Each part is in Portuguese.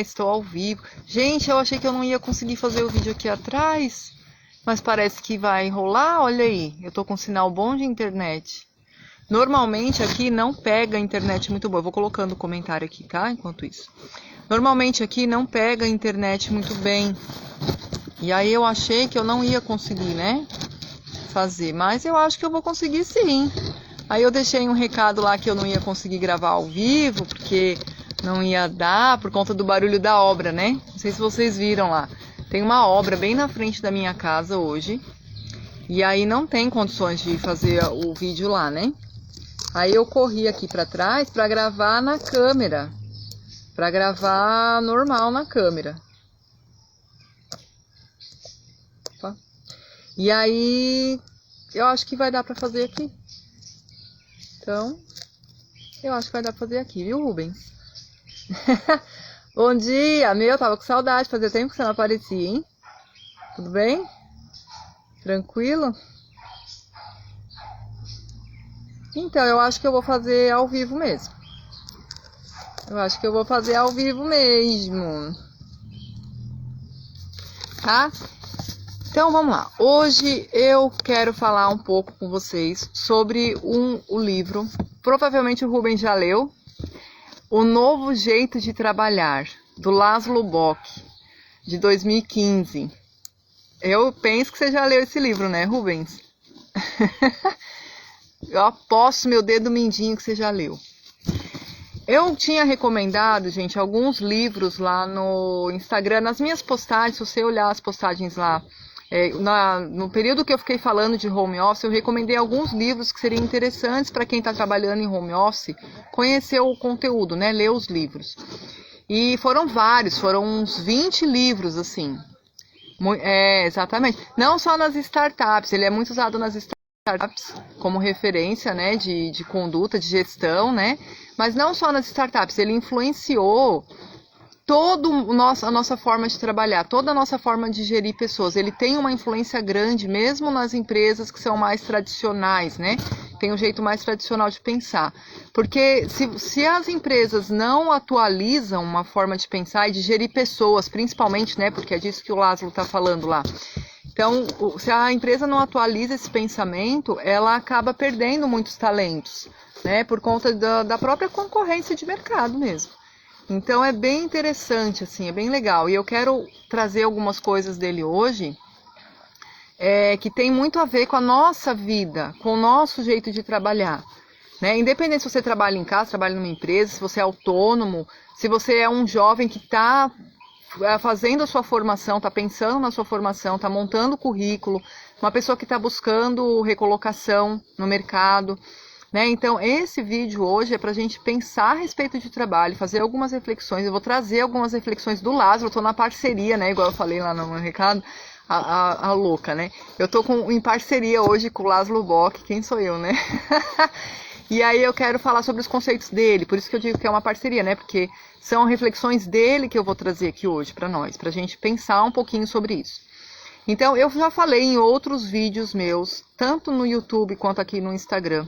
Estou ao vivo. Gente, eu achei que eu não ia conseguir fazer o vídeo aqui atrás, mas parece que vai rolar. Olha aí, eu tô com sinal bom de internet. Normalmente aqui não pega a internet muito boa. Eu vou colocando o comentário aqui, tá? Enquanto isso. Normalmente aqui não pega a internet muito bem. E aí eu achei que eu não ia conseguir, né? Fazer, mas eu acho que eu vou conseguir sim. Aí eu deixei um recado lá que eu não ia conseguir gravar ao vivo, porque não ia dar por conta do barulho da obra, né? Não sei se vocês viram lá. Tem uma obra bem na frente da minha casa hoje. E aí não tem condições de fazer o vídeo lá, né? Aí eu corri aqui pra trás pra gravar na câmera. Pra gravar normal na câmera. Opa. E aí eu acho que vai dar pra fazer aqui. Então, eu acho que vai dar pra fazer aqui, viu, Rubens? Bom dia, meu, tava com saudade, fazia tempo que você não aparecia, hein? Tudo bem? Tranquilo? Então, eu acho que eu vou fazer ao vivo mesmo. Eu acho que eu vou fazer ao vivo mesmo. Tá? Então, vamos lá. Hoje eu quero falar um pouco com vocês sobre o livro. Provavelmente o Rubens já leu. O Novo Jeito de Trabalhar, do Laszlo Bock, de 2015. Eu penso que você já leu esse livro, né, Rubens? Eu aposto meu dedo mindinho que você já leu. Eu tinha recomendado, gente, alguns livros lá no Instagram, nas minhas postagens, se você olhar as postagens lá, no período que eu fiquei falando de home office, eu recomendei alguns livros que seriam interessantes para quem está trabalhando em home office, conhecer o conteúdo, né, ler os livros. E foram vários, foram uns 20 livros, assim. Exatamente. Não só nas startups, ele é muito usado nas startups como referência, né, de conduta, de gestão, né, mas não só nas startups, ele influenciou toda a nossa forma de trabalhar, toda a nossa forma de gerir pessoas. Ele tem uma influência grande, mesmo nas empresas que são mais tradicionais, né? Tem um jeito mais tradicional de pensar. Porque se as empresas não atualizam uma forma de pensar e de gerir pessoas, principalmente, né? Porque é disso que o Laszlo está falando lá. Então, se a empresa não atualiza esse pensamento, ela acaba perdendo muitos talentos, né? Por conta da própria concorrência de mercado mesmo. Então é bem interessante, assim, é bem legal. E eu quero trazer algumas coisas dele hoje, que tem muito a ver com a nossa vida, com o nosso jeito de trabalhar. Né? Independente se você trabalha em casa, trabalha numa empresa, se você é autônomo, se você é um jovem que está fazendo a sua formação, está pensando na sua formação, está montando o currículo, uma pessoa que está buscando recolocação no mercado. Né? Então, esse vídeo hoje é para a gente pensar a respeito de trabalho, fazer algumas reflexões. Eu vou trazer algumas reflexões do Laszlo, eu estou na parceria, né? Igual eu falei lá no meu recado, a louca, né? Eu estou em parceria hoje com o Laszlo Bock, quem sou eu, né? E aí eu quero falar sobre os conceitos dele, por isso que eu digo que é uma parceria, né? Porque são reflexões dele que eu vou trazer aqui hoje para nós, para a gente pensar um pouquinho sobre isso. Então, eu já falei em outros vídeos meus, tanto no YouTube quanto aqui no Instagram,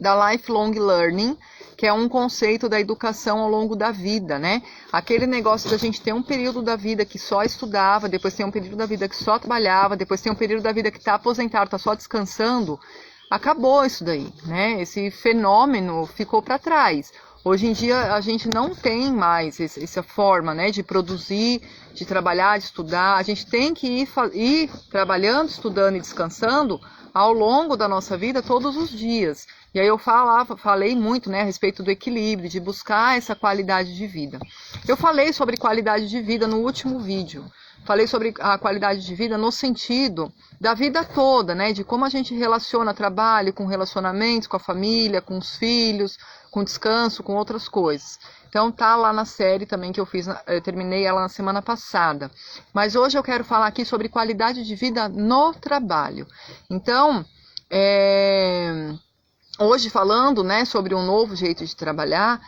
da Lifelong Learning, que é um conceito da educação ao longo da vida, né? Aquele negócio da gente ter um período da vida que só estudava, depois tem um período da vida que só trabalhava, depois tem um período da vida que está aposentado, está só descansando. Acabou isso daí, né? Esse fenômeno ficou para trás. Hoje em dia a gente não tem mais essa forma, né, de produzir, de trabalhar, de estudar. A gente tem que ir trabalhando, estudando e descansando ao longo da nossa vida todos os dias. E aí eu falei muito, né, a respeito do equilíbrio, de buscar essa qualidade de vida. Eu falei sobre qualidade de vida no último vídeo. Falei sobre a qualidade de vida no sentido da vida toda, né, de como a gente relaciona trabalho com relacionamentos, com a família, com os filhos, com descanso, com outras coisas. Então tá lá na série também que eu fiz, eu terminei ela na semana passada. Mas hoje eu quero falar aqui sobre qualidade de vida no trabalho. Então, hoje falando, né, sobre um novo jeito de trabalhar,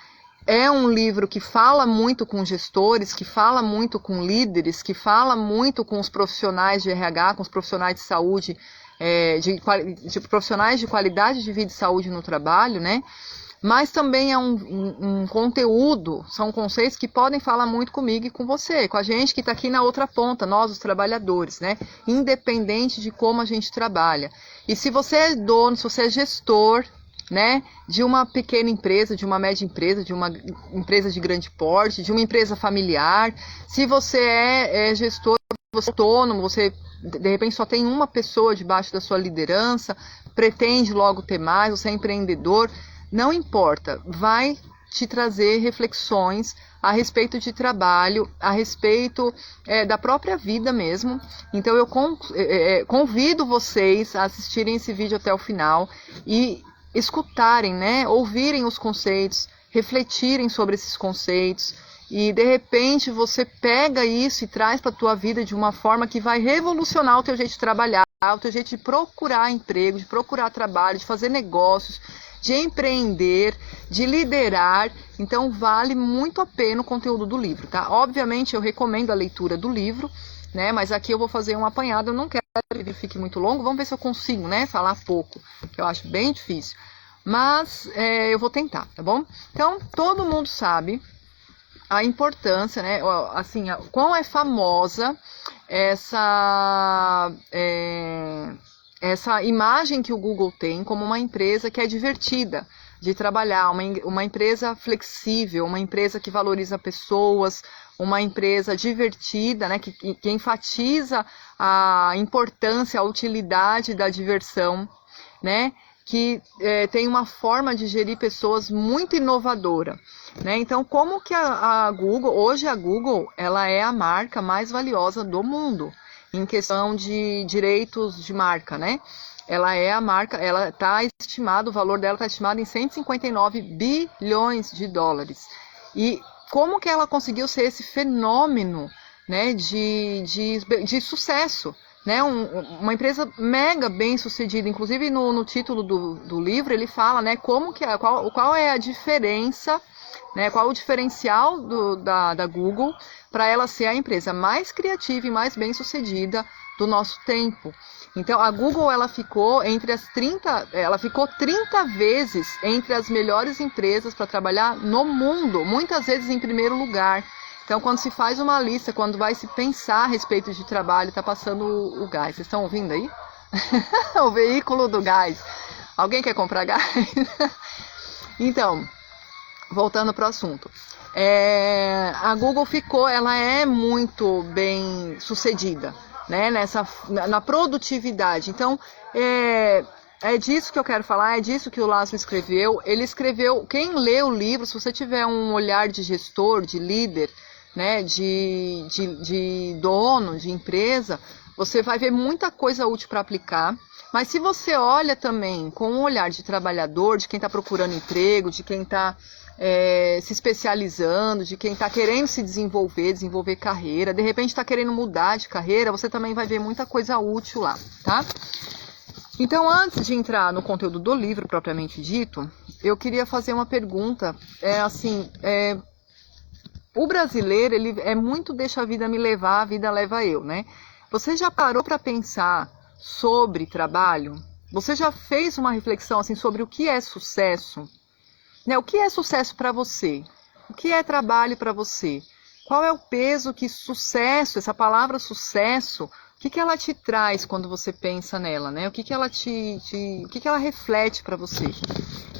é um livro que fala muito com gestores, que fala muito com líderes, que fala muito com os profissionais de RH, com os profissionais de saúde, de profissionais de qualidade de vida e saúde no trabalho, né? mas também é um conteúdo, são conceitos que podem falar muito comigo e com você, com a gente que está aqui na outra ponta, nós os trabalhadores, né? Independente de como a gente trabalha. E se você é dono, se você é gestor, né, de uma pequena empresa, de uma média empresa, de uma empresa de grande porte, de uma empresa familiar, se você é gestor, você é autônomo, você de repente só tem uma pessoa debaixo da sua liderança, pretende logo ter mais, você é empreendedor, não importa, vai te trazer reflexões a respeito de trabalho, a respeito da própria vida mesmo. Então eu convido vocês a assistirem esse vídeo até o final e escutarem, né, ouvirem os conceitos, refletirem sobre esses conceitos e de repente você pega isso e traz para a tua vida de uma forma que vai revolucionar o teu jeito de trabalhar, o teu jeito de procurar emprego, de procurar trabalho, de fazer negócios, de empreender, de liderar. Então vale muito a pena o conteúdo do livro, tá? Obviamente eu recomendo a leitura do livro, né? Mas aqui eu vou fazer um apanhado, eu não quero que ele fique muito longo, vamos ver se eu consigo, né? Falar pouco, que eu acho bem difícil. Mas eu vou tentar, tá bom? Então, todo mundo sabe a importância, né? Assim, quão é famosa essa imagem que o Google tem como uma empresa que é divertida de trabalhar, uma empresa flexível, uma empresa que valoriza pessoas, uma empresa divertida, né, que enfatiza a importância, a utilidade da diversão, né, que tem uma forma de gerir pessoas muito inovadora, né? Então, como que a Google, hoje a Google, ela é a marca mais valiosa do mundo em questão de direitos de marca, né? Ela é a marca, ela está estimado, o valor dela está estimado em 159 bilhões de dólares. E como que ela conseguiu ser esse fenômeno, né, de sucesso? Né, uma empresa mega bem sucedida, inclusive no título do livro ele fala, né, qual é a diferença, né, qual o diferencial da Google para ela ser a empresa mais criativa e mais bem sucedida do nosso tempo. Então a Google ela ficou 30 vezes entre as melhores empresas para trabalhar no mundo, muitas vezes em primeiro lugar. Então, quando se faz uma lista, quando vai se pensar a respeito de trabalho, está passando o gás. Vocês estão ouvindo aí? O veículo do gás. Alguém quer comprar gás? Então, voltando para o assunto. A Google ela é muito bem sucedida, né, na produtividade. Então, é disso que eu quero falar, é disso que o Laszlo escreveu. Ele escreveu, quem lê o livro, se você tiver um olhar de gestor, de líder, né, de dono, de empresa, você vai ver muita coisa útil para aplicar. Mas se você olha também com um olhar de trabalhador, de quem está procurando emprego, de quem está se especializando, de quem está querendo se desenvolver carreira, de repente está querendo mudar de carreira, você também vai ver muita coisa útil lá, tá? Então, antes de entrar no conteúdo do livro propriamente dito, eu queria fazer uma pergunta, o brasileiro, ele é muito deixa a vida me levar, a vida leva eu, né? Você já parou para pensar sobre trabalho? Você já fez uma reflexão assim sobre o que é sucesso? Né? O que é sucesso para você? O que é trabalho para você? Qual é o peso que sucesso, essa palavra sucesso, o que ela te traz quando você pensa nela, né? O que ela o que ela reflete para você?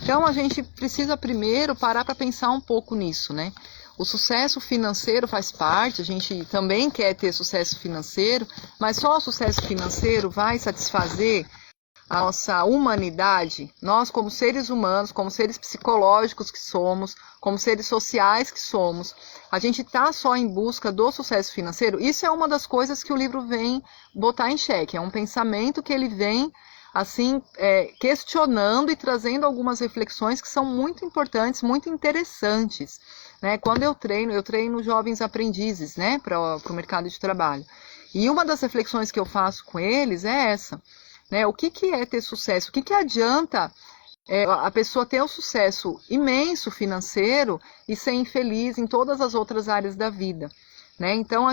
Então a gente precisa primeiro parar para pensar um pouco nisso, né? O sucesso financeiro faz parte, a gente também quer ter sucesso financeiro, mas só o sucesso financeiro vai satisfazer a nossa humanidade? Nós, como seres humanos, como seres psicológicos que somos, como seres sociais que somos, a gente está só em busca do sucesso financeiro? Isso é uma das coisas que o livro vem botar em xeque, é um pensamento que ele vem assim, questionando e trazendo algumas reflexões que são muito importantes, muito interessantes, né? Quando eu treino jovens aprendizes, né, para o mercado de trabalho. E uma das reflexões que eu faço com eles é essa, né? O que é ter sucesso? O que adianta a pessoa ter um sucesso imenso financeiro e ser infeliz em todas as outras áreas da vida? né? Então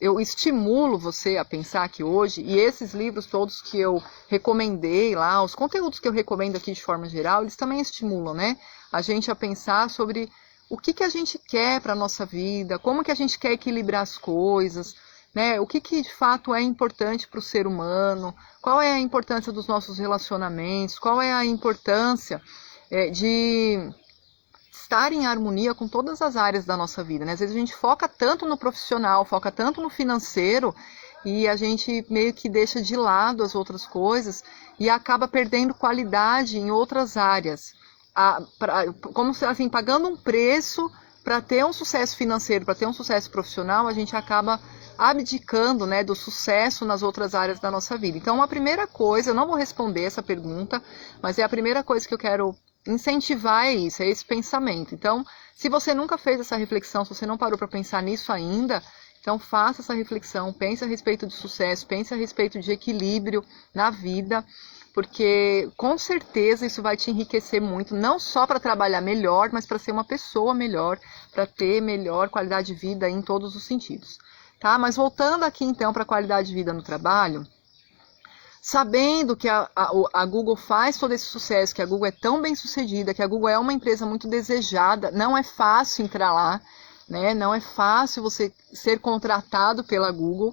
eu estimulo você a pensar que hoje, e esses livros todos que eu recomendei lá, os conteúdos que eu recomendo aqui de forma geral, eles também estimulam, né? A gente a pensar sobre o que a gente quer para a nossa vida, como que a gente quer equilibrar as coisas, né? O que de fato é importante para o ser humano, qual é a importância dos nossos relacionamentos, qual é a importância de estar em harmonia com todas as áreas da nossa vida, né? Às vezes a gente foca tanto no profissional, foca tanto no financeiro e a gente meio que deixa de lado as outras coisas e acaba perdendo qualidade em outras áreas. Como se, assim, pagando um preço para ter um sucesso financeiro, para ter um sucesso profissional, a gente acaba abdicando, né, do sucesso nas outras áreas da nossa vida. Então, a primeira coisa, eu não vou responder essa pergunta, mas é a primeira coisa que eu quero incentivar é esse pensamento. Então, se você nunca fez essa reflexão, se você não parou para pensar nisso ainda, então faça essa reflexão, pense a respeito de sucesso, pense a respeito de equilíbrio na vida, porque com certeza isso vai te enriquecer muito, não só para trabalhar melhor, mas para ser uma pessoa melhor, para ter melhor qualidade de vida em todos os sentidos. Tá? Mas voltando aqui então para a qualidade de vida no trabalho, sabendo que a Google faz todo esse sucesso, que a Google é tão bem sucedida, que a Google é uma empresa muito desejada, não é fácil entrar lá, né? Não é fácil você ser contratado pela Google.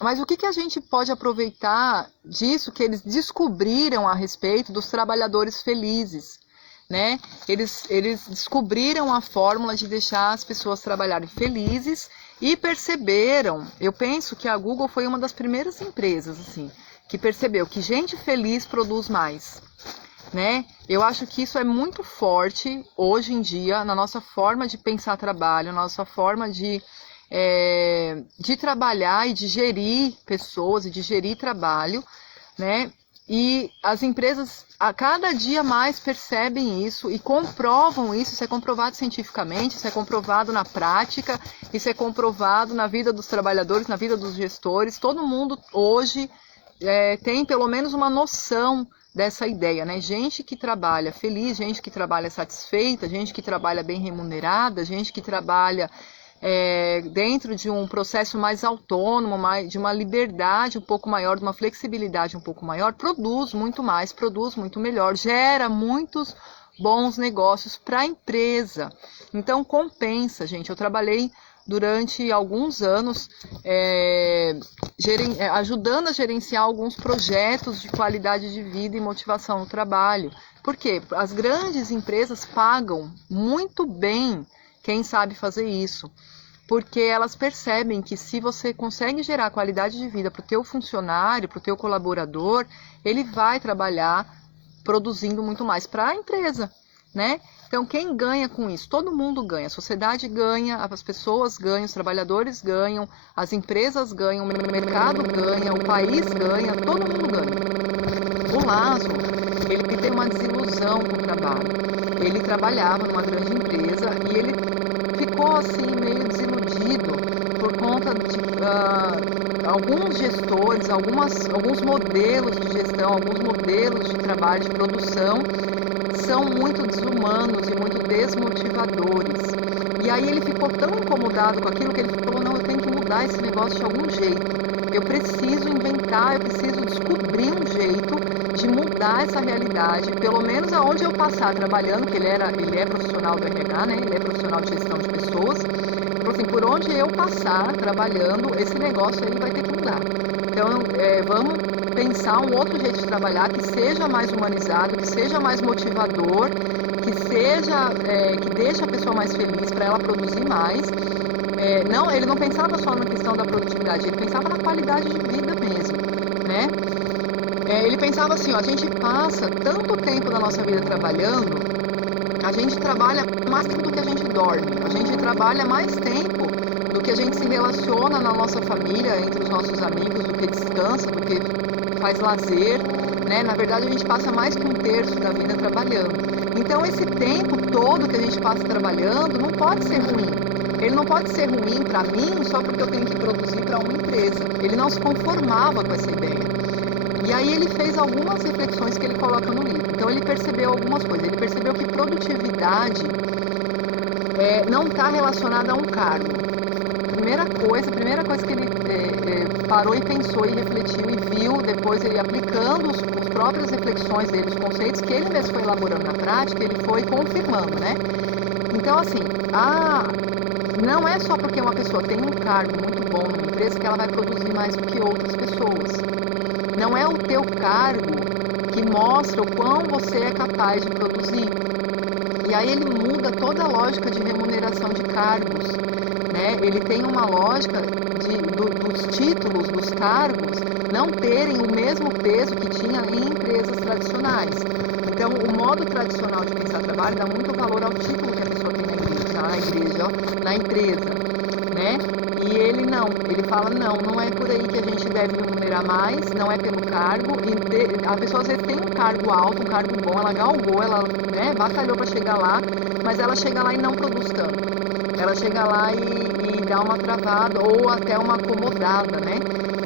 Mas o que a gente pode aproveitar disso que eles descobriram a respeito dos trabalhadores felizes? Né? Eles descobriram a fórmula de deixar as pessoas trabalharem felizes e perceberam, eu penso que a Google foi uma das primeiras empresas assim, que percebeu que gente feliz produz mais. Né? Eu acho que isso é muito forte hoje em dia na nossa forma de pensar trabalho, na nossa forma de trabalhar e de gerir pessoas e de gerir trabalho, né? E as empresas a cada dia mais percebem isso e comprovam isso. Isso é comprovado cientificamente, isso é comprovado na prática, isso é comprovado na vida dos trabalhadores, na vida dos gestores. Todo mundo hoje tem pelo menos uma noção dessa ideia, né? Gente que trabalha feliz, gente que trabalha satisfeita, gente que trabalha bem remunerada, gente que trabalha dentro de um processo mais autônomo, de uma liberdade um pouco maior, de uma flexibilidade um pouco maior, produz muito mais, produz muito melhor, gera muitos bons negócios para a empresa. Então compensa, gente. Eu trabalhei durante alguns anos ajudando a gerenciar alguns projetos de qualidade de vida e motivação no trabalho. Por quê? As grandes empresas pagam muito bem quem sabe fazer isso, porque elas percebem que se você consegue gerar qualidade de vida para o teu funcionário, para o teu colaborador, ele vai trabalhar produzindo muito mais para a empresa, né? Então quem ganha com isso? Todo mundo ganha, a sociedade ganha, as pessoas ganham, os trabalhadores ganham, as empresas ganham, o mercado ganha, o país ganha, todo mundo ganha. O Laszlo, ele teve uma desilusão com o trabalho. Ele trabalhava numa grande empresa e ele ficou assim meio desiludido por conta de alguns gestores, alguns modelos de gestão, alguns modelos de trabalho, de produção, são muito desumanos e muito desmotivadores. E aí ele ficou tão incomodado com aquilo que ele falou, não, eu tenho que mudar esse negócio de algum jeito. Eu preciso inventar, eu preciso descobrir um jeito de mudar essa realidade, pelo menos aonde eu passar trabalhando, que ele é profissional do RH, né? Ele é profissional de gestão de pessoas. Então, assim, por onde eu passar trabalhando, esse negócio aí vai ter que mudar. Então, vamos pensar um outro jeito de trabalhar que seja mais humanizado, que seja mais motivador, que deixe a pessoa mais feliz para ela produzir mais. Ele não pensava só na questão da produtividade, ele pensava na qualidade de vida mesmo, né? Ele pensava assim, a gente passa tanto tempo da nossa vida trabalhando, a gente trabalha mais tempo do que a gente dorme, a gente trabalha mais tempo do que a gente se relaciona na nossa família, entre os nossos amigos, do que descansa, do que faz lazer, né? Na verdade, a gente passa mais que 1/3 da vida trabalhando. Então, esse tempo todo que a gente passa trabalhando não pode ser ruim. Ele não pode ser ruim para mim só porque eu tenho que produzir para uma empresa. Ele não se conformava com essa ideia. E aí ele fez algumas reflexões que ele coloca no livro. Então ele percebeu algumas coisas. Ele percebeu que produtividade não está relacionada a um cargo. Primeira coisa que ele parou e pensou e refletiu e viu, depois ele aplicando as próprias reflexões dele, os conceitos que ele mesmo foi elaborando na prática, ele foi confirmando, né? Então, assim, não é só porque uma pessoa tem um cargo muito bom numa empresa que ela vai produzir mais do que outras pessoas. Não é o teu cargo que mostra o quão você é capaz de produzir. E aí ele muda toda a lógica de remuneração de cargos, né? Ele tem uma lógica dos títulos, dos cargos, não terem o mesmo peso que tinha em empresas tradicionais. Então, o modo tradicional de pensar trabalho dá muito valor ao título que a pessoa tem na empresa, né? E ele fala, não é por aí que a gente deve remunerar mais, não é pelo cargo. A pessoa às vezes tem um cargo alto, um cargo bom, ela galgou, ela, né, batalhou para chegar lá, mas ela chega lá e não produz tanto. Ela chega lá e dá uma travada ou até uma acomodada, né?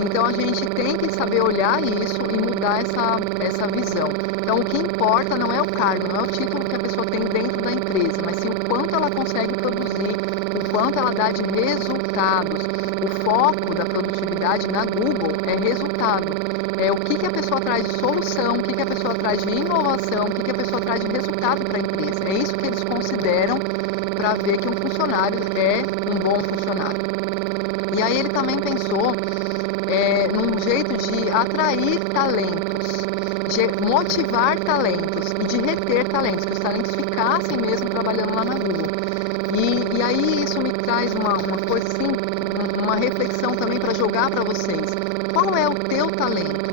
Então a gente tem que saber olhar isso e mudar essa visão. Então o que importa não é o cargo, não é o título que a pessoa tem dentro da empresa, mas sim o quanto ela consegue produzir, o quanto ela dá de resultados. O foco da produtividade na Google é resultado. É o que a pessoa traz de solução, o que a pessoa traz de inovação, o que a pessoa traz de resultado para a empresa. É isso que eles consideram para ver que um funcionário é um bom funcionário. E aí ele também pensou num jeito de atrair talentos, de motivar talentos e de reter talentos, que os talentos ficassem mesmo trabalhando lá na Google. E aí isso me traz uma coisa assim, uma reflexão também para jogar para vocês. Qual é o teu talento?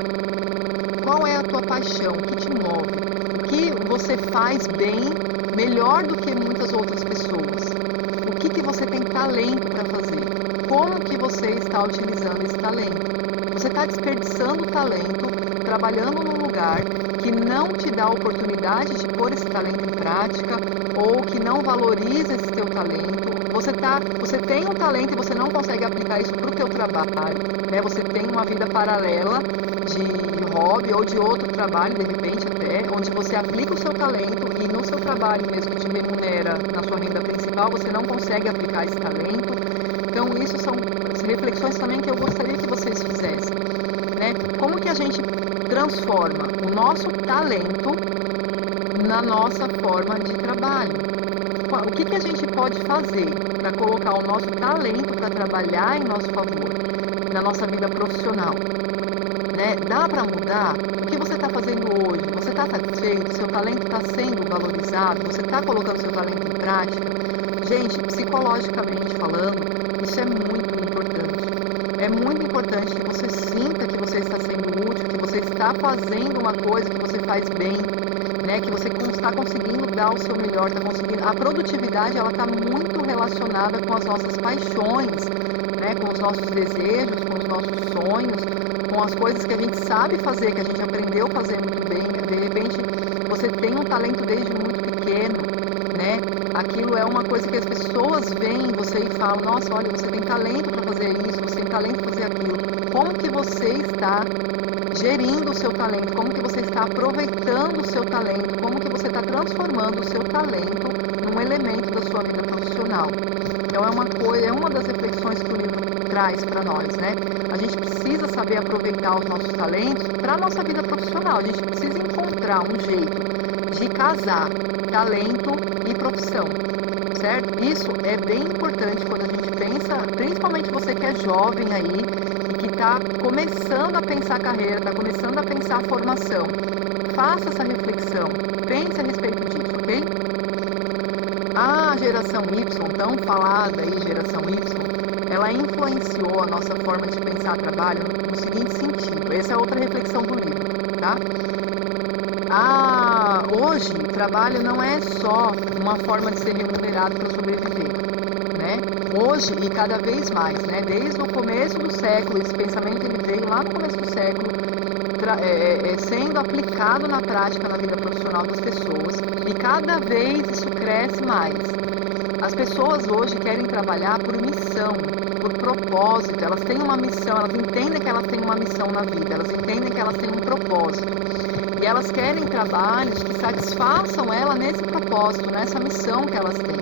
Qual é a tua paixão? O que te move? O que você faz bem, melhor do que muitas outras pessoas? O que você tem talento para fazer? Como que você está utilizando esse talento? Você está desperdiçando o talento, trabalhando num lugar que não te dá a oportunidade de pôr esse talento em prática ou que não valoriza esse teu talento. Você tem um talento e você não consegue aplicar isso para o teu trabalho, né? Você tem uma vida paralela de hobby ou de outro trabalho, de repente até, onde você aplica o seu talento e no seu trabalho mesmo que te remunera na sua renda principal, você não consegue aplicar esse talento. Então isso são as reflexões também que eu gostaria que vocês fizessem, né? Como que a gente transforma o nosso talento na nossa forma de trabalho? O que a gente pode fazer para colocar o nosso talento para trabalhar em nosso favor, na nossa vida profissional? Né? Dá para mudar? O que você está fazendo hoje? Você está satisfeito? Seu talento está sendo valorizado? Você está colocando seu talento em prática? Gente, psicologicamente falando, isso é muito importante. É muito importante que você sinta que você está sendo útil, que você está fazendo uma coisa que você faz bem, né? Que você está conseguindo dar o seu melhor, está conseguindo. A produtividade ela está muito relacionada com as nossas paixões, né? Com os nossos desejos, com os nossos sonhos, com as coisas que a gente sabe fazer, que a gente aprendeu a fazer muito bem. De repente, você tem um talento desde muito pequeno, né? Aquilo é uma coisa que as pessoas veem em você e falam, nossa, olha, você tem talento para fazer isso, você tem talento para fazer aquilo. Como que você está gerindo o seu talento? Como que você está aproveitando o seu talento? Como que você está transformando o seu talento num elemento da sua vida profissional? Então é uma das reflexões que o livro traz para nós, né? A gente precisa saber aproveitar os nossos talentos para a nossa vida profissional. A gente precisa encontrar um jeito de casar talento e profissão, certo? Isso é bem importante quando a gente pensa, principalmente você que é jovem aí e que está começando a pensar carreira, está começando a pensar formação. Faça essa reflexão, pense a respeito disso, ok? A geração Y, tão falada aí, geração Y, ela influenciou a nossa forma de pensar trabalho no seguinte sentido. Essa é outra reflexão do livro, tá? Hoje, trabalho não é só uma forma de ser remunerado para sobreviver, né? Hoje, e cada vez mais, né? Desde o começo do século, esse pensamento ele veio lá no começo do século, sendo aplicado na prática na vida profissional das pessoas, e cada vez isso cresce mais. As pessoas hoje querem trabalhar por missão, por propósito, elas têm uma missão, elas entendem que elas têm uma missão na vida, elas entendem que elas têm um propósito. E elas querem trabalhos que satisfaçam ela nesse propósito, nessa missão que elas têm.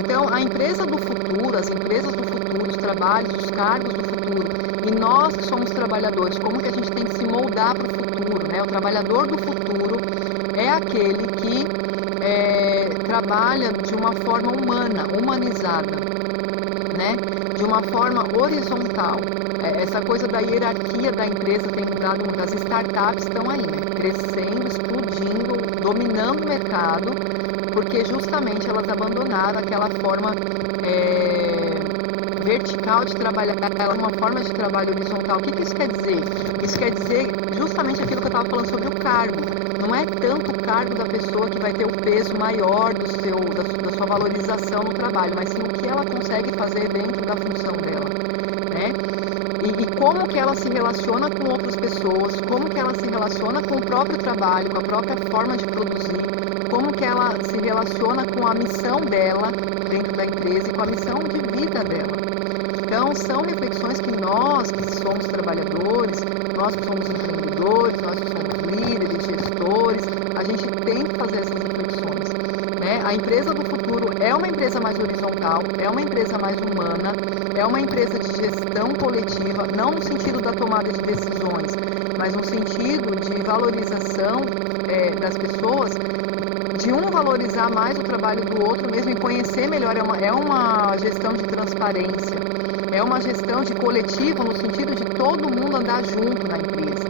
Então, a empresa do futuro, as empresas do futuro, os trabalhos, os cargos do futuro, e nós que somos trabalhadores, como que a gente tem que se moldar para o futuro, né? O trabalhador do futuro é aquele que trabalha de uma forma humana, humanizada, né? De uma forma horizontal. Essa coisa da hierarquia da empresa tem dado muito. As startups estão aí, né? Crescendo, explodindo, dominando o mercado, porque justamente elas abandonaram aquela forma vertical de trabalhar, uma forma de trabalho horizontal. O que isso quer dizer? Isso quer dizer justamente aquilo que eu estava falando sobre o cargo. Não é tanto o cargo da pessoa que vai ter o peso maior da sua valorização no trabalho, mas sim o que ela consegue fazer dentro da função dela, né? E como que ela se relaciona com outras pessoas, como que ela se relaciona com o próprio trabalho, com a própria forma de produzir, como que ela se relaciona com a missão dela dentro da empresa e com a missão de vida dela. Então, são reflexões que nós que somos trabalhadores, nós que somos empreendedores, nós que somos líderes, gestores, a gente tem que fazer essas reflexões, né? A empresa do futuro é uma empresa mais horizontal, é uma empresa mais humana, é uma empresa de gestão coletiva, não no sentido da tomada de decisões, mas no sentido de valorização das pessoas, de um valorizar mais o trabalho do outro mesmo e conhecer melhor. É uma gestão de transparência, é uma gestão de coletivo no sentido de todo mundo andar junto na empresa.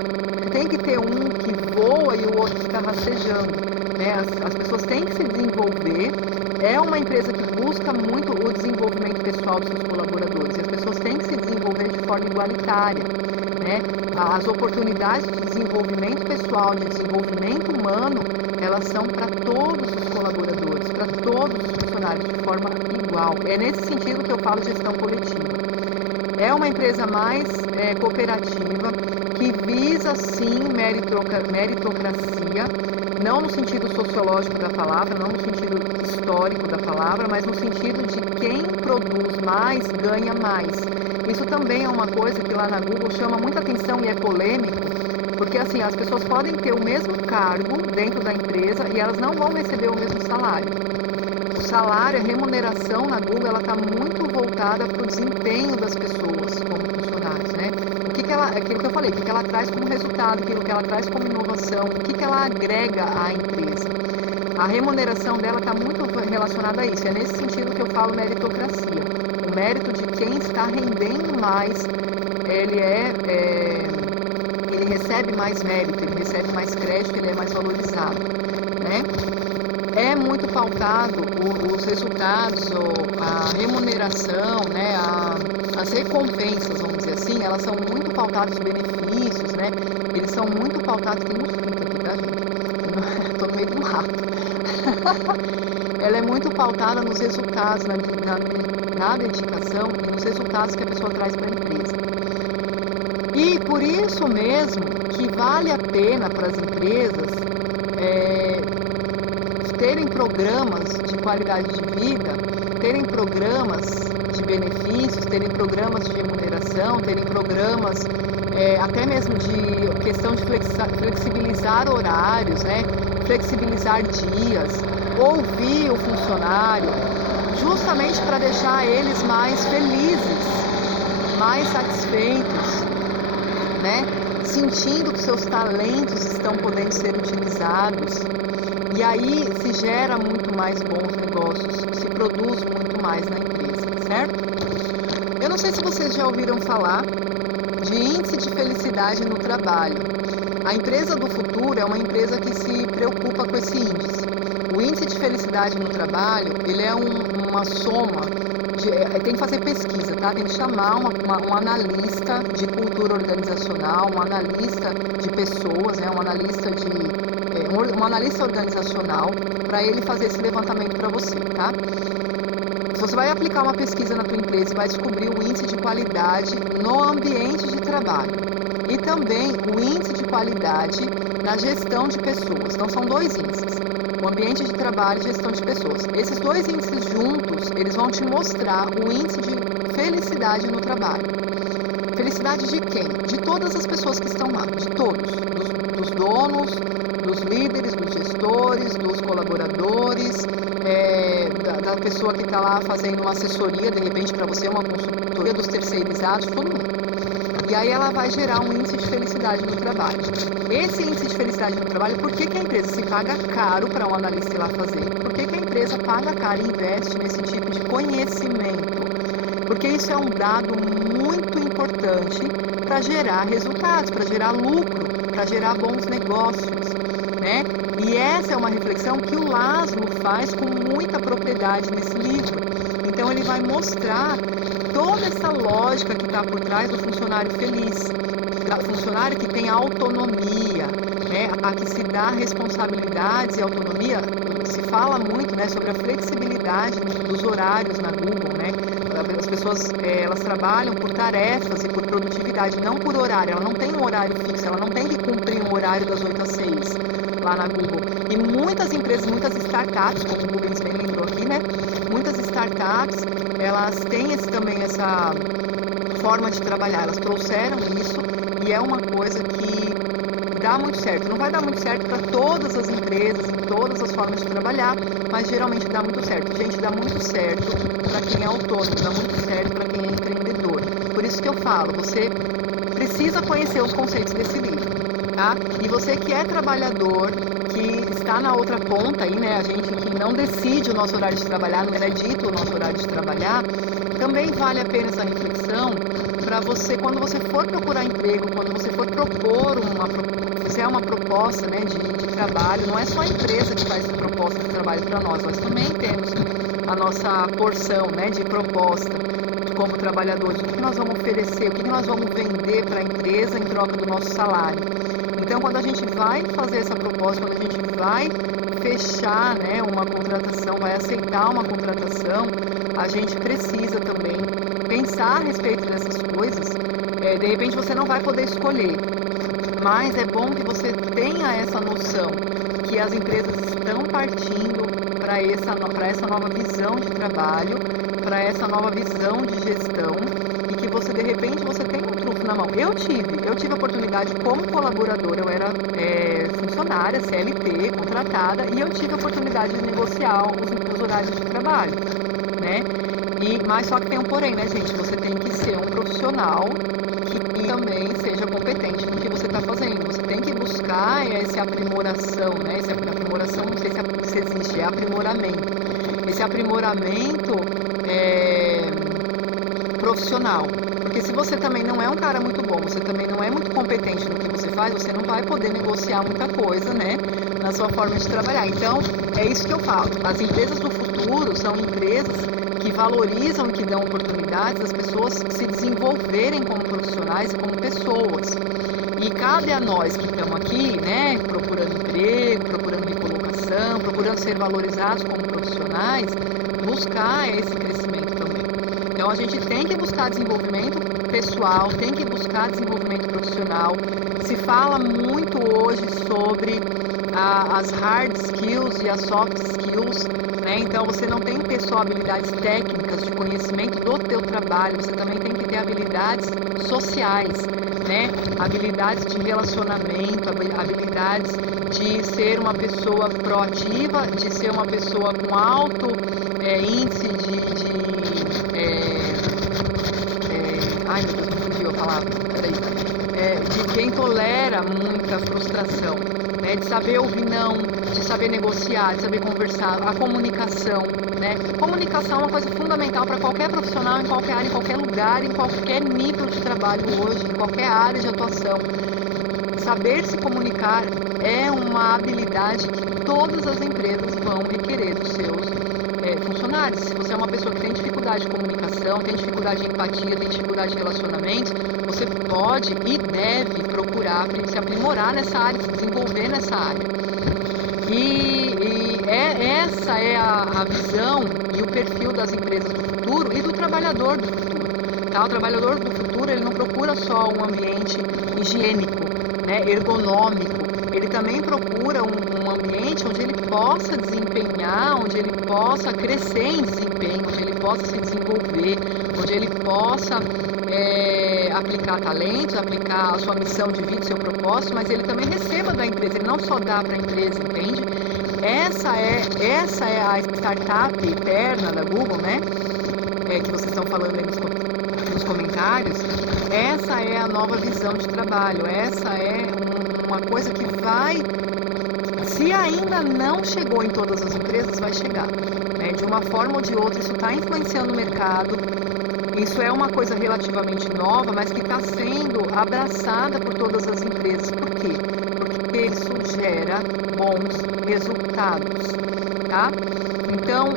Tem que ter um que voa e o outro fica rastejando, né? As pessoas têm que se desenvolver. É uma empresa que busca muito o desenvolvimento pessoal dos seus colaboradores. E as pessoas têm que se desenvolver de forma igualitária, né? As oportunidades de desenvolvimento pessoal, de desenvolvimento humano, elas são para todos os colaboradores, para todos os funcionários, de forma igual. É nesse sentido que eu falo de gestão coletiva. É uma empresa mais cooperativa, que visa sim meritocracia, não no sentido sociológico da palavra, não no sentido histórico da palavra, mas no sentido de quem produz mais, ganha mais. Isso também é uma coisa que lá na Google chama muita atenção e é polêmico, porque assim, as pessoas podem ter o mesmo cargo dentro da empresa e elas não vão receber o mesmo salário. O salário, a remuneração na Google, ela está muito voltada para o desempenho das pessoas como funcionários, né? Aquilo que eu falei, o que ela traz como resultado, aquilo que ela traz como inovação, o que ela agrega à empresa. A remuneração dela está muito relacionada a isso. É nesse sentido que eu falo meritocracia. O mérito de quem está rendendo mais, ele recebe mais mérito, ele recebe mais crédito, ele é mais valorizado, né? É muito pautado os resultados, a remuneração, né? As recompensas, vamos dizer assim, elas são muito pautadas, os benefícios, né? Eles são muito pautados, tem mosquito aqui, tá, gente? Estou no meio do mato. Ela é muito pautada nos resultados, na dedicação e nos resultados que a pessoa traz para a empresa. E por isso mesmo que vale a pena para as empresas terem programas de qualidade de vida, terem programas de benefícios, terem programas de remuneração, terem programas até mesmo de questão de flexibilizar horários, né? Flexibilizar dias, ouvir o funcionário, justamente para deixar eles mais felizes, mais satisfeitos, né? Sentindo que seus talentos estão podendo ser utilizados. E aí se gera muito mais bons negócios, se produz muito mais na empresa, certo? Eu não sei se vocês já ouviram falar de índice de felicidade no trabalho. A empresa do futuro é uma empresa que se preocupa com esse índice. O índice de felicidade no trabalho, ele é uma soma, tem que fazer pesquisa, tá? Tem que chamar um analista de cultura organizacional, um analista de pessoas, né? um analista organizacional, para ele fazer esse levantamento para você, tá? Você vai aplicar uma pesquisa na tua empresa e vai descobrir o índice de qualidade no ambiente de trabalho e também o índice de qualidade na gestão de pessoas. Então, são dois índices, o ambiente de trabalho e gestão de pessoas. Esses dois índices juntos, eles vão te mostrar o índice de felicidade no trabalho. Felicidade de quem? De todas as pessoas que estão lá, de todos, dos donos, dos líderes, dos gestores, dos colaboradores, da pessoa que está lá fazendo uma assessoria, de repente para você, uma consultoria, dos terceirizados, todo mundo. E aí ela vai gerar um índice de felicidade no trabalho. Esse índice de felicidade no trabalho, por que a empresa se paga caro para um analista ir lá fazer? Por que a empresa paga caro e investe nesse tipo de conhecimento? Porque isso é um dado muito importante para gerar resultados, para gerar lucro, para gerar bons negócios, né? E essa é uma reflexão que o Laszlo faz com muita propriedade nesse livro. Então ele vai mostrar toda essa lógica que está por trás do funcionário feliz, do funcionário que tem autonomia, né? A que se dá responsabilidades e autonomia. Se fala muito, né, sobre a flexibilidade dos horários na Google, né? As pessoas elas trabalham por tarefas e por produtividade, não por horário. Ela não tem um horário fixo, ela não tem que cumprir um horário das 8 às 6 lá na Google. E muitas empresas, muitas startups, como o Rubens bem lembrou aqui, né? Muitas startups, elas têm também essa forma de trabalhar. Elas trouxeram isso e é uma coisa que dá muito certo. Não vai dar muito certo para todas as empresas, em todas as formas de trabalhar, mas geralmente dá muito certo. Gente, dá muito certo para quem é autônomo, dá muito certo para quem é empreendedor. Por isso que eu falo, você precisa conhecer os conceitos desse livro, tá? E você que é trabalhador, que está na outra ponta aí, né? A gente que não decide o nosso horário de trabalhar, não é dito o nosso horário de trabalhar, também vale a pena essa reflexão para você, quando você for procurar emprego, quando você for propor fizer uma proposta, né, de trabalho. Não é só a empresa que faz proposta de trabalho para nós também temos a nossa porção, né, de proposta como trabalhadores. O que nós vamos oferecer, o que nós vamos vender para a empresa em troca do nosso salário. Então, quando a gente vai fazer essa proposta, quando a gente vai fechar, né, uma contratação, vai aceitar uma contratação, a gente precisa também pensar a respeito dessas coisas. De repente você não vai poder escolher, mas é bom que você tenha essa noção que as empresas estão partindo para essa nova visão de trabalho, para essa nova visão de gestão, e que você, de repente, você tem um trunfo na mão. Eu tive a oportunidade como colaboradora, eu era funcionária, CLT, contratada, e eu tive a oportunidade de negociar os horários de trabalho, né? Mas só que tem um porém, né, gente? Você tem que ser um profissional que também seja competente no que você está fazendo. Você tem que buscar essa aprimoração, né? Essa aprimoração, não sei se existe, é aprimoramento. Esse aprimoramento profissional. Porque se você também não é um cara muito bom, você também não é muito competente no que você faz, você não vai poder negociar muita coisa, né? Na sua forma de trabalhar. Então, é isso que eu falo. As empresas do futuro são empresas que valorizam e que dão oportunidades às pessoas se desenvolverem como profissionais e como pessoas. E cabe a nós que estamos aqui, né, procurando emprego, procurando recolocação, procurando ser valorizados como profissionais, buscar esse crescimento também. Então a gente tem que buscar desenvolvimento pessoal, tem que buscar desenvolvimento profissional. Se fala muito hoje sobre as hard skills e as soft skills, né? Então você não tem que ter só habilidades técnicas de conhecimento do teu trabalho, você também tem que ter habilidades sociais, né? Habilidades de relacionamento, habilidades de ser uma pessoa proativa, de ser uma pessoa com alto índice ai meu Deus, não fugiu a palavra, de quem tolera muita frustração, né? De saber ouvir não, de saber negociar, de saber conversar, a comunicação, né? Comunicação é uma coisa fundamental para qualquer profissional, em qualquer área, em qualquer lugar, em qualquer nível de trabalho hoje, em qualquer área de atuação. Saber se comunicar é uma habilidade que todas as empresas vão requerer dos seus funcionários. Se você é uma pessoa que tem dificuldade de comunicação, tem dificuldade de empatia, tem dificuldade de relacionamento, você pode e deve procurar se aprimorar nessa área, se desenvolver nessa área. Essa é a visão e o perfil das empresas do futuro e do trabalhador do futuro. Tá? O trabalhador do futuro, ele não procura só um ambiente higiênico, né, ergonômico, ele também procura um ambiente onde ele possa desempenhar, onde ele possa crescer em desempenho, onde ele possa se desenvolver, onde ele possa aplicar talentos, aplicar a sua missão de vida, seu propósito, mas ele também receba da empresa, ele não só dá para a empresa, entende? essa é a startup eterna da Google, né? Que vocês estão falando aí nos comentários. Essa é a nova visão de trabalho. Essa é uma coisa que vai, se ainda não chegou em todas as empresas, vai chegar. Né? De uma forma ou de outra, isso está influenciando o mercado. Isso é uma coisa relativamente nova, mas que está sendo abraçada por todas as empresas. Por quê? Porque isso gera bons resultados, tá? Então,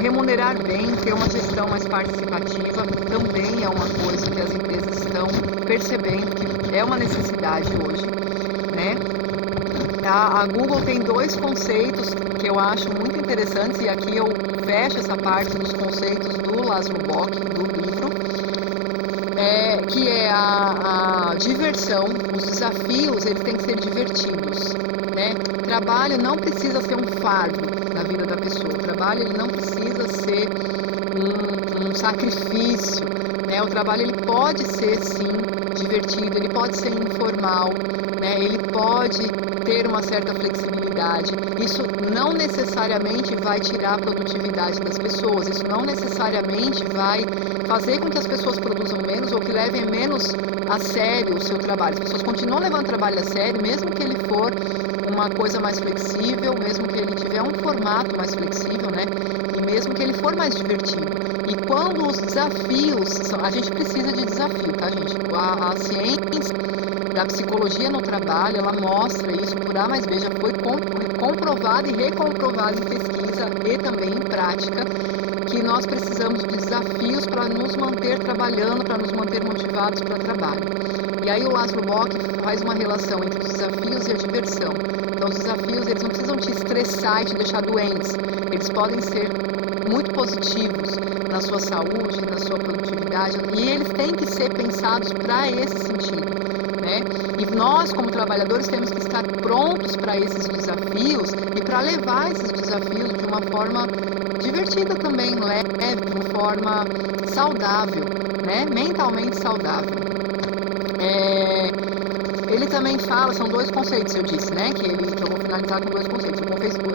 remunerar bem, ter uma gestão mais participativa também é uma coisa que as empresas estão percebendo que é uma necessidade hoje, né? A Google tem 2 conceitos que eu acho muito interessantes, e aqui eu fecho essa parte dos conceitos do Laszlo Bock, do livro, que é a diversão. Os desafios, eles têm que ser divertidos, né? Trabalho não precisa ser um fardo na vida da pessoa. O trabalho, ele não precisa ser um sacrifício, né? O trabalho, ele pode ser, sim, divertido, ele pode ser informal, né? Ele pode ter uma certa flexibilidade. Isso não necessariamente vai tirar a produtividade das pessoas, isso não necessariamente vai fazer com que as pessoas produzam menos ou que levem menos a sério o seu trabalho. As pessoas continuam levando o trabalho a sério, mesmo que ele for uma coisa mais flexível, mesmo que ele tiver um formato mais flexível, né? E mesmo que ele for mais divertido. E quando os desafios, a gente precisa de desafio, tá, gente? A ciência da psicologia no trabalho, ela mostra isso por A mais B, já foi comprovado e recomprovado em pesquisa e também em prática, que nós precisamos de desafios para nos manter trabalhando, para nos manter motivados para o trabalho. E aí o Laszlo Bock faz uma relação entre os desafios e a diversão. Então os desafios, eles não precisam te estressar e te deixar doentes, eles podem ser muito positivos na sua saúde, na sua produtividade, e eles têm que ser pensados para esse sentido, né? E nós, como trabalhadores, temos que estar prontos para esses desafios e para levar esses desafios de uma forma divertida também, leve, de uma forma saudável, né? Mentalmente saudável. Ele também fala, são 2 conceitos, eu disse, né? Que eu vou finalizar com 2 conceitos.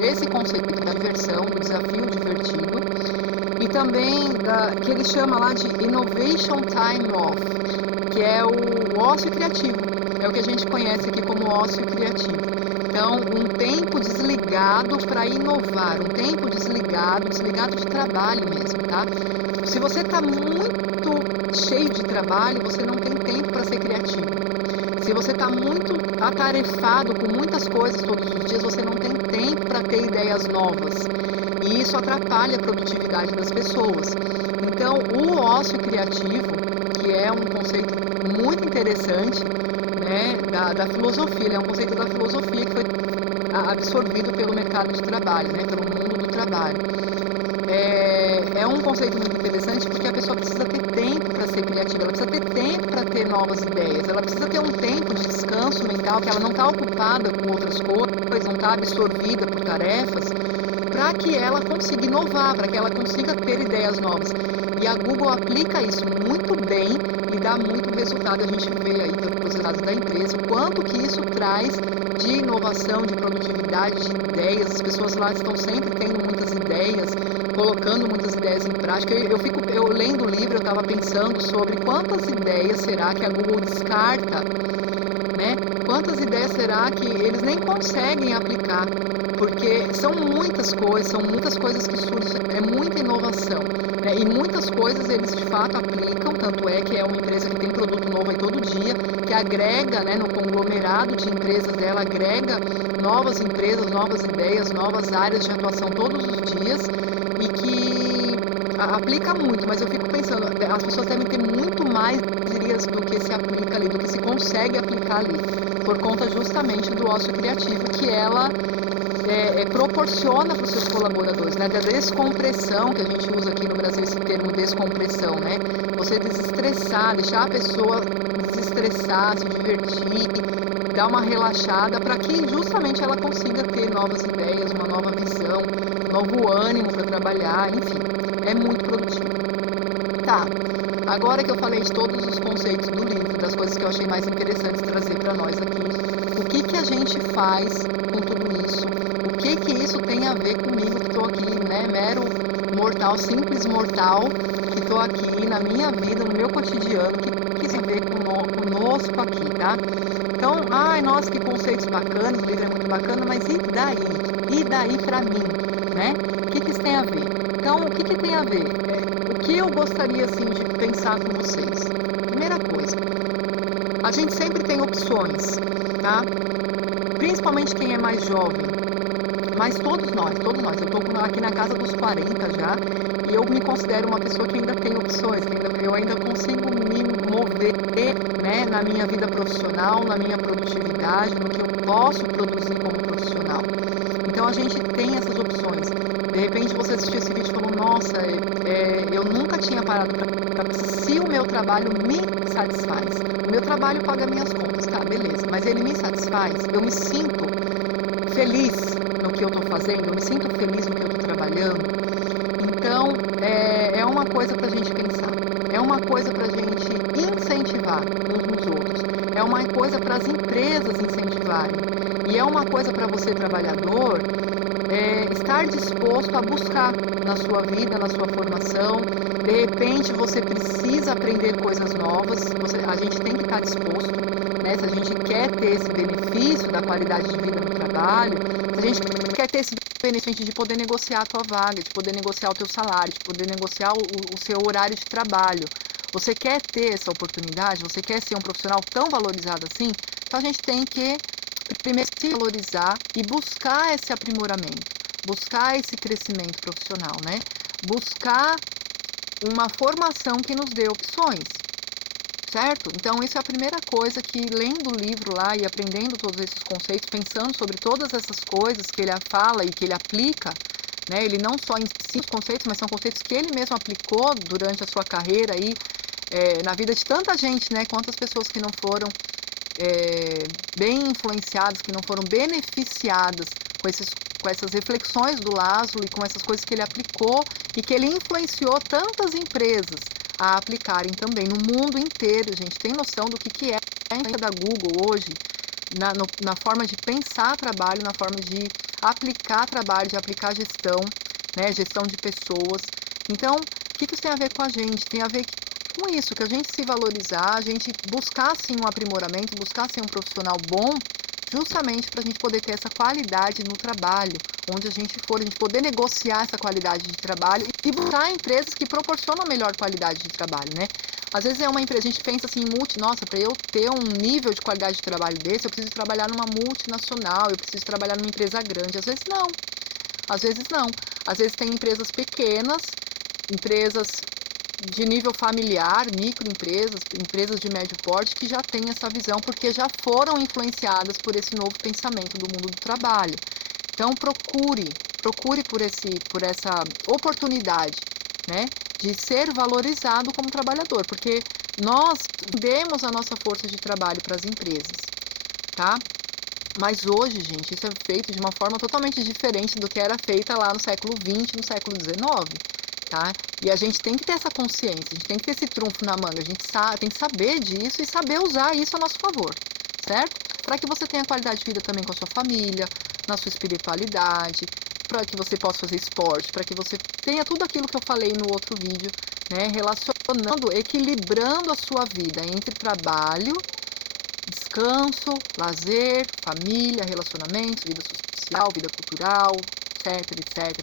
Esse conceito da diversão, do desafio divertido, e também que ele chama lá de Innovation Time Off, que é o ócio criativo. É o que a gente conhece aqui como ócio criativo. Então, um tempo desligado para inovar, um tempo desligado de trabalho mesmo, tá? Se você está muito cheio de trabalho, você não tem tempo para ser criativo. Se você está muito atarefado com muitas coisas todos os dias, você não tem tempo para ter ideias novas. E isso atrapalha a produtividade das pessoas. Então, o ócio criativo, que é um conceito muito interessante, né, da filosofia, ele é um conceito da filosofia que foi absorvido pelo mercado de trabalho, né, pelo mundo do trabalho. É um conceito muito interessante porque a pessoa precisa ter tempo para ser criativa, ela precisa ter tempo para ter novas ideias, ela precisa ter um tempo de descanso mental, que ela não está ocupada com outras coisas, não está absorvida por tarefas, para que ela consiga inovar, para que ela consiga ter ideias novas. E a Google aplica isso muito bem e dá muito resultado. A gente vê aí pelos resultados da empresa o quanto que isso traz de inovação, de produtividade, de ideias. As pessoas lá estão sempre tendo muitas ideias, colocando muitas ideias em prática. Eu lendo o livro, eu estava pensando sobre quantas ideias será que a Google descarta, né? Quantas ideias será que eles nem conseguem aplicar? Porque são muitas coisas que surgem, é muita inovação, né? E muitas coisas eles de fato aplicam, tanto é que é uma empresa que tem produto novo aí todo dia, que agrega, né, no conglomerado de empresas dela, agrega novas empresas, novas ideias, novas áreas de atuação todos os dias, e que aplica muito, mas eu fico pensando, as pessoas devem ter muito mais ideias do que se aplica ali, do que se consegue aplicar ali, por conta justamente do ócio criativo que ela proporciona para os seus colaboradores, né? Da descompressão, que a gente usa aqui no Brasil esse termo descompressão, né? Você desestressar, deixar a pessoa desestressar, se divertir, dar uma relaxada para que justamente ela consiga ter novas ideias, uma nova visão, novo ânimo para trabalhar, enfim, é muito produtivo. Tá, agora que eu falei de todos os conceitos do livro, das coisas que eu achei mais interessantes trazer para nós aqui, o que a gente faz com tudo isso? O que isso tem a ver comigo que estou aqui, né, mero mortal, simples mortal, que estou aqui na minha vida, no meu cotidiano, que tem a ver conosco aqui, tá? Então, ai, nossa, que conceitos bacanas, o livro é muito bacana, mas e daí? E daí pra mim, né? O que isso tem a ver? Então, o que tem a ver? O que eu gostaria, assim, de pensar com vocês? Primeira coisa, a gente sempre tem opções, tá? Principalmente quem é mais jovem, mas todos nós, eu tô aqui na casa dos 40 já, e eu me considero uma pessoa que ainda tem opções, que eu ainda consigo me mover, né, na minha vida profissional, na minha produtividade, no que eu posso produzir como profissional. Então a gente tem essas opções. De repente você assistiu esse vídeo e falou, nossa, eu nunca tinha parado para pensar se o meu trabalho me satisfaz. O meu trabalho paga minhas contas, tá, beleza, mas ele me satisfaz, eu me sinto feliz no que eu estou fazendo, eu me sinto feliz no que eu estou trabalhando. Então, é uma coisa para a gente pensar, é uma coisa para a gente incentivar uns nos outros, é uma coisa para as empresas incentivarem, e é uma coisa para você, trabalhador, estar disposto a buscar na sua vida, na sua formação. De repente você precisa aprender coisas novas, a gente tem que estar disposto, né? Se a gente quer ter esse benefício da qualidade de vida no trabalho, se a gente quer ter esse benefício de poder negociar a tua vaga, de poder negociar o teu salário, de poder negociar o seu horário de trabalho, você quer ter essa oportunidade, você quer ser um profissional tão valorizado assim, então a gente tem que primeiro se valorizar e buscar esse aprimoramento, buscar esse crescimento profissional, né? Buscar uma formação que nos dê opções, certo? Então isso é a primeira coisa que, lendo o livro lá e aprendendo todos esses conceitos, pensando sobre todas essas coisas que ele fala e que ele aplica, né? Ele não só ensina os conceitos, mas são conceitos que ele mesmo aplicou durante a sua carreira aí, na vida de tanta gente, né? Quantas pessoas que não foram bem influenciadas, que não foram beneficiadas com essas reflexões do Laszlo e com essas coisas que ele aplicou e que ele influenciou tantas empresas a aplicarem também no mundo inteiro. A gente tem noção do que é a influência da Google hoje na forma de pensar trabalho, na forma de aplicar trabalho, de aplicar gestão, né, gestão de pessoas. Então, o que isso tem a ver com a gente? Tem a ver com isso, que a gente se valorizar, a gente buscar sim um aprimoramento, buscar sim um profissional bom, justamente para a gente poder ter essa qualidade no trabalho, onde a gente for, a gente poder negociar essa qualidade de trabalho e buscar empresas que proporcionam melhor qualidade de trabalho, né? Às vezes é uma empresa, a gente pensa assim, nossa, para eu ter um nível de qualidade de trabalho desse, eu preciso trabalhar numa multinacional, eu preciso trabalhar numa empresa grande. Às vezes não, às vezes não. Às vezes tem empresas pequenas, empresas de nível familiar, microempresas, empresas de médio porte que já têm essa visão porque já foram influenciadas por esse novo pensamento do mundo do trabalho. Então procure por essa oportunidade, né, de ser valorizado como trabalhador, porque nós demos a nossa força de trabalho para as empresas, tá? Mas hoje, gente, isso é feito de uma forma totalmente diferente do que era feita lá no século XX, no século XIX. Tá? E a gente tem que ter essa consciência, a gente tem que ter esse trunfo na manga, a gente tem que saber disso e saber usar isso a nosso favor, certo? Para que você tenha qualidade de vida também com a sua família, na sua espiritualidade, para que você possa fazer esporte, para que você tenha tudo aquilo que eu falei no outro vídeo, né? Relacionando, equilibrando a sua vida entre trabalho, descanso, lazer, família, relacionamentos, vida social, vida cultural, etc,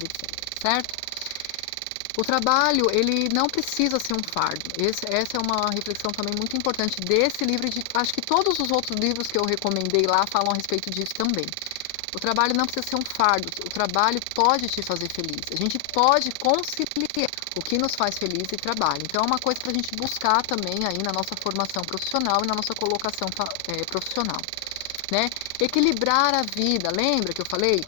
certo? O trabalho, ele não precisa ser um fardo. Essa é uma reflexão também muito importante desse livro e acho que todos os outros livros que eu recomendei lá falam a respeito disso também. O trabalho não precisa ser um fardo, o trabalho pode te fazer feliz. A gente pode conciliar o que nos faz feliz e trabalho. Então é uma coisa para a gente buscar também aí na nossa formação profissional e na nossa colocação profissional, né? Equilibrar a vida, lembra que eu falei?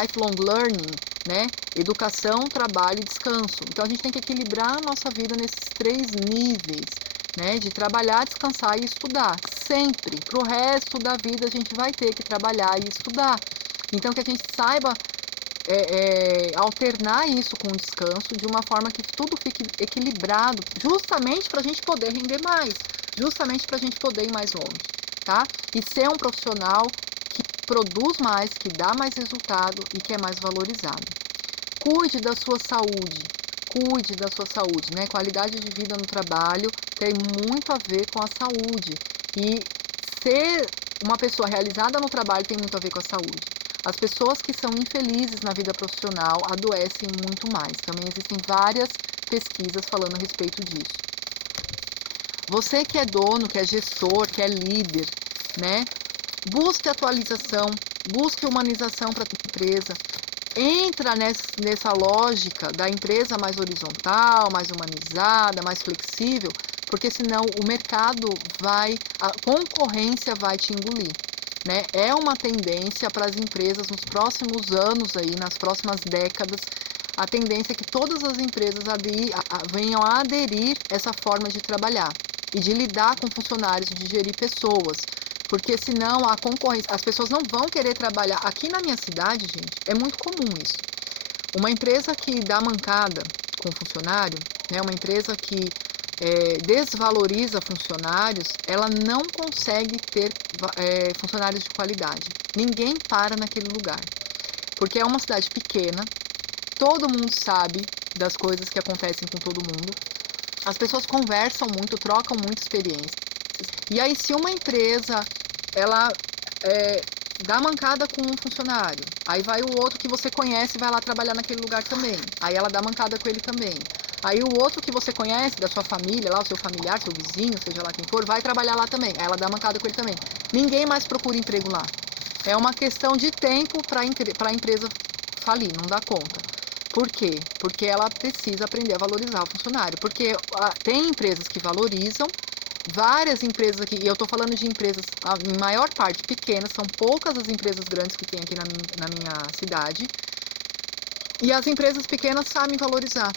Lifelong learning, né? Educação, trabalho e descanso. Então a gente tem que equilibrar a nossa vida nesses 3 níveis, né? De trabalhar, descansar e estudar. Sempre, para o resto da vida a gente vai ter que trabalhar e estudar. Então que a gente saiba alternar isso com o descanso de uma forma que tudo fique equilibrado, justamente para a gente poder render mais, justamente para a gente poder ir mais longe, tá? E ser um profissional que produz mais, que dá mais resultado e que é mais valorizado. Cuide da sua saúde. Cuide da sua saúde, né? Qualidade de vida no trabalho tem muito a ver com a saúde. E ser uma pessoa realizada no trabalho tem muito a ver com a saúde. As pessoas que são infelizes na vida profissional adoecem muito mais. Também existem várias pesquisas falando a respeito disso. Você que é dono, que é gestor, que é líder, né? Busque atualização, busque humanização para a empresa. Entra nessa lógica da empresa mais horizontal, mais humanizada, mais flexível, porque senão o mercado a concorrência vai te engolir, né? É uma tendência para as empresas nos próximos anos, aí, nas próximas décadas, a tendência é que todas as empresas venham a aderir essa forma de trabalhar e de lidar com funcionários, de gerir pessoas. Porque senão a concorrência, as pessoas não vão querer trabalhar. Aqui na minha cidade, gente, é muito comum isso. Uma empresa que dá mancada com funcionário, né, uma empresa que desvaloriza funcionários, ela não consegue ter funcionários de qualidade. Ninguém para naquele lugar. Porque é uma cidade pequena, todo mundo sabe das coisas que acontecem com todo mundo. As pessoas conversam muito, trocam muita experiência. E aí, se uma empresa ela dá mancada com um funcionário, aí vai o outro que você conhece vai lá trabalhar naquele lugar também, aí ela dá mancada com ele também, aí o outro que você conhece da sua família, lá o seu familiar, seu vizinho, seja lá quem for, vai trabalhar lá também, aí ela dá mancada com ele também. Ninguém mais procura emprego lá. É uma questão de tempo para a empresa falir, não dá conta. Por quê? Porque ela precisa aprender a valorizar o funcionário. Porque tem empresas que valorizam, várias empresas aqui, e eu estou falando de empresas, em maior parte, pequenas, são poucas as empresas grandes que tem aqui na minha cidade, e as empresas pequenas sabem valorizar.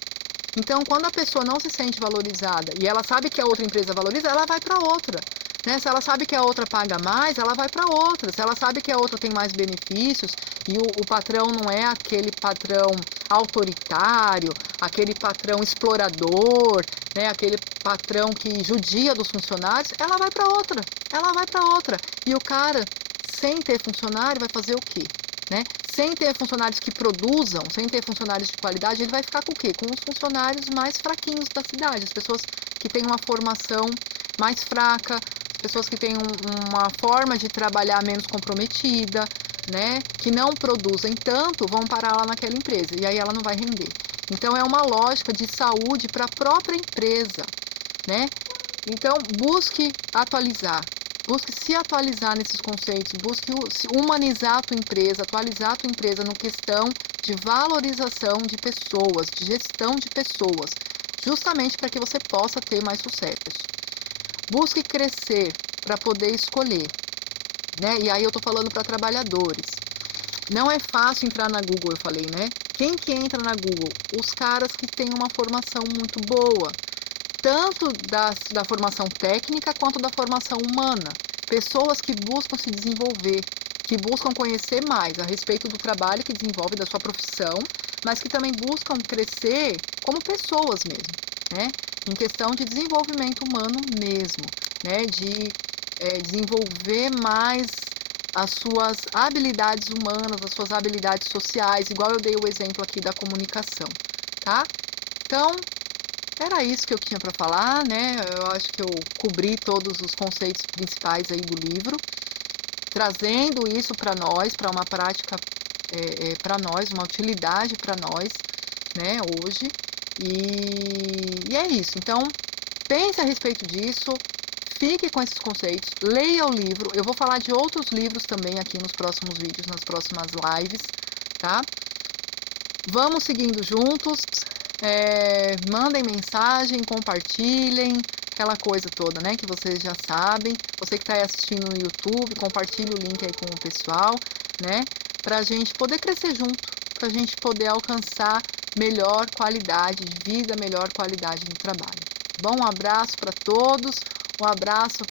Então, quando a pessoa não se sente valorizada e ela sabe que a outra empresa valoriza, ela vai para outra. Né? Se ela sabe que a outra paga mais, ela vai para outra. Se ela sabe que a outra tem mais benefícios e o patrão não é aquele patrão autoritário, aquele patrão explorador, né? Aquele patrão que judia dos funcionários, ela vai para outra. Ela vai para outra. E o cara, sem ter funcionário, vai fazer o quê? Né? Sem ter funcionários que produzam, sem ter funcionários de qualidade, ele vai ficar com o quê? Com os funcionários mais fraquinhos da cidade, as pessoas que têm uma formação mais fraca, as pessoas que têm uma forma de trabalhar menos comprometida, né? Que não produzem tanto, vão parar lá naquela empresa e aí ela não vai render. Então é uma lógica de saúde para a própria empresa, né? Então busque atualizar. Busque se atualizar nesses conceitos, busque humanizar a tua empresa, atualizar a tua empresa no questão de valorização de pessoas, de gestão de pessoas, justamente para que você possa ter mais sucesso. Busque crescer para poder escolher, né? E aí eu estou falando para trabalhadores. Não é fácil entrar na Google, eu falei, né? Quem que entra na Google? Os caras que têm uma formação muito boa, tanto da formação técnica quanto da formação humana. Pessoas que buscam se desenvolver, que buscam conhecer mais a respeito do trabalho que desenvolve, da sua profissão, mas que também buscam crescer como pessoas mesmo, né? Em questão de desenvolvimento humano mesmo, né? De desenvolver mais as suas habilidades humanas, as suas habilidades sociais, igual eu dei o exemplo aqui da comunicação, tá? Então, era isso que eu tinha para falar, né? Eu acho que eu cobri todos os conceitos principais aí do livro, trazendo isso para nós, para uma prática para nós, uma utilidade para nós, né? Hoje. E é isso. Então, pense a respeito disso, fique com esses conceitos, leia o livro. Eu vou falar de outros livros também aqui nos próximos vídeos, nas próximas lives, tá? Vamos seguindo juntos. Mandem mensagem, compartilhem, aquela coisa toda, né, que vocês já sabem. Você que está aí assistindo no YouTube, compartilhe o link aí com o pessoal, né, para a gente poder crescer junto, para a gente poder alcançar melhor qualidade de vida, melhor qualidade no trabalho. Bom, um abraço para todos, um abraço